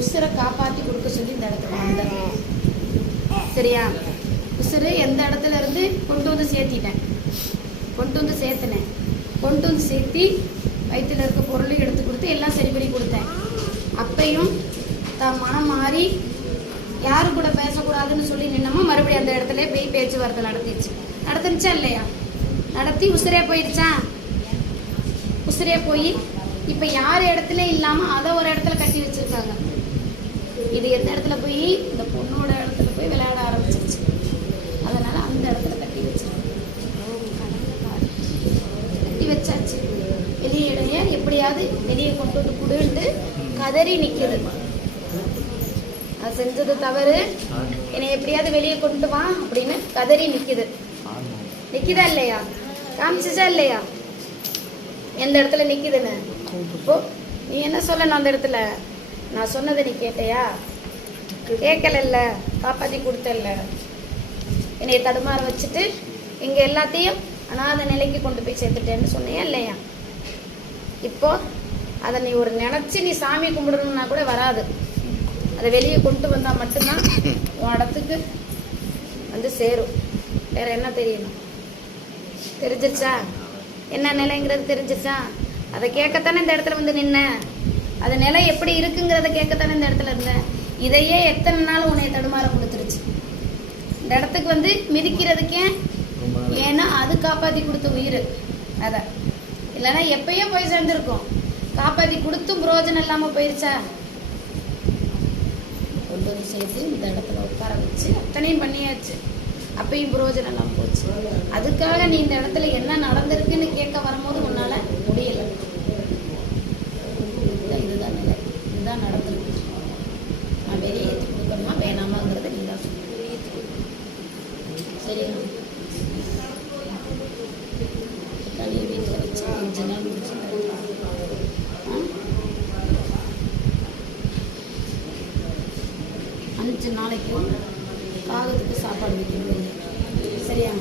உசுரை காப்பாற்றி கொடுக்க சொல்லி இந்த இடத்துல வந்தேன். சரியா? உசுறு எந்த இடத்துல இருந்து கொண்டு வந்து சேர்த்திட்டேன், கொண்டு வந்து சேர்த்தினேன், கொண்டு வந்து சேர்த்தி வயிற்றில் இருக்க பொருளையும் எடுத்து கொடுத்து எல்லாம் சரி பண்ணி கொடுத்தேன். அப்பையும் மனம் மாறி யாரு கூட பேசக்கூடாதுன்னு சொல்லி நின்னமோ மறுபடியும் அந்த இடத்துல போய் பேச்சுவார்த்தை நடத்துச்சா இல்லையா? நடத்தி உசுரே போயிடுச்சா? உசுரே போய் இப்போ யார் இடத்துல இல்லாமல் அதை ஒரு இடத்துல கட்டி வச்சிருக்காங்க. இது எந்த இடத்துல போய் இந்த பொண்ணோட இடத்துல போய் விளையாட ஆரம்பிச்சிருச்சு. அதனால அந்த இடத்துல கட்டி வச்சிருக்காங்க, கட்டி வச்சாச்சு. வெளியிடைய எப்படியாவது வெளியே கொண்டு வந்து கொடுன்ட்டு கதறி நிற்குது. அது செஞ்சது தவறு, என்னை எப்படியாவது வெளியே கொண்டு வா அப்படின்னு கதறி நிற்குது. நிற்குதா இல்லையா? காமிச்சிச்சா இல்லையா எந்த இடத்துல நிற்குதுன்னு? இப்போ நீ என்ன சொல்லணும் அந்த இடத்துல? நான் சொன்னதை நீ கேட்டையா? கேட்கல, காப்பாற்றி கொடுத்தல. என்னை தடுமாற வச்சுட்டு இங்கே எல்லாத்தையும் அனாத நிலைக்கு கொண்டு போய் சேர்த்துட்டேன்னு சொன்னியா இல்லையா? இப்போ அதை நீ ஒரு நினச்சி நீ சாமி கும்பிடணும்னா கூட வராது. அதை வெளியே கொண்டு வந்தால் மட்டும்தான் உன் இடத்துக்கு வந்து சேரும். வேற என்ன தெரியணும்? தெரிஞ்சிருச்சா என்ன நிலைங்கிறது? தெரிஞ்சிருச்சா? அதை கேட்கத்தானே இந்த இடத்துல வந்து நின்ன. அது நிலை எப்படி இருக்குங்கிறத கேட்கத்தானே இந்த இடத்துல இருந்தேன். இதையே எத்தனை நாள் உன்னை தடுமாற கொடுத்துருச்சு. இந்த இடத்துக்கு வந்து மிதிக்கிறதுக்கே, ஏன்னா அது காப்பாற்றி கொடுத்த உயிர். அதை இல்லைன்னா எப்பயோ போய் சேர்ந்துருக்கோம். காப்பாற்றி கொடுத்தும் புரோஜனம் இல்லாமல் போயிடுச்சா? கொண்டு வந்து சேர்த்து இந்த இடத்துல உட்கார வச்சு அத்தனையும் பண்ணியாச்சு. அப்பயும் புரோஜனம் எல்லாம் போச்சு. அதுக்காக நீ இந்த இடத்துல என்ன நடந்திருக்குன்னு கேட்க வரும்போது உன்னால முடியல. இதுதான் நிலை, இதுதான் நடந்திருக்கு. நான் வெளியே ஏற்றி கொடுக்கணுமா வேணாமாங்கிறத நீ தான் சொல்லி சரியா? தனியை வீட்டில் வச்சு 5 நாள் முடிச்சு 5 நாளைக்கும் காகத்துக்கு சாப்பாடு வைக்கணும். சரியா?